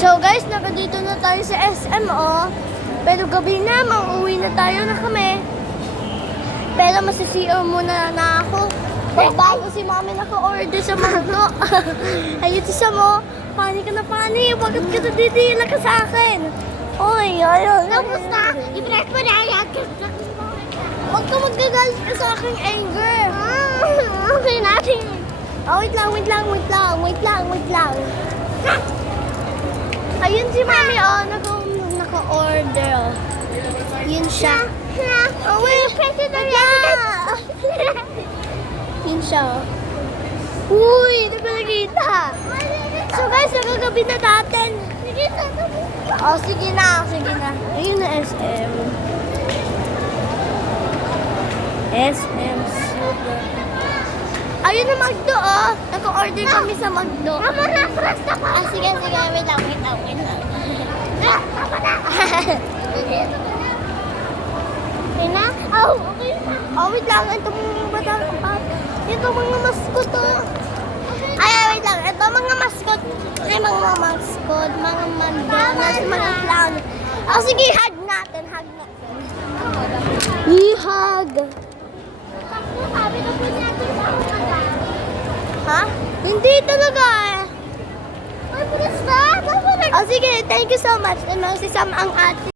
So guys, nakadito na tayo sa SM, oh. Pero gabi na, mauwi na tayo na kami. Pero masisiyaw muna na ako. Bago si mami naka-order sa McDo. Ayun si Samo, pani ka na pani. Bakit ka nadidila ka sa akin? Oy, ayun. Kamusta? I-break mo na yan. Huwag ka magagalit ka sa aking anger. Okay natin. Oh, wait lang. Ayun si mami, oh. Naka-order, oh. Yun siya. Oh, wait. Yun siya, oh. Uy, hindi ko nakita. So guys, nagagabi na natin. Oh, sige na. Ayun na SM. SM Super. Ayun na McDo, oh. Naka-order kami sa McDo. Tama na, press na pa. Sige. Wait lang. Okay na? Oh, okay na. Oh, wait lang. Itong mga maskot, oh. Ay, wait lang. Ito mga maskot. Mga mandanas, mga clown. Oh, sige, hug natin. I-hug. Sabi na po natin sa umaga. Ha? Hindi talaga, eh. Ay, press na. Oh, sige. Thank you so much. Si Sam ang ate.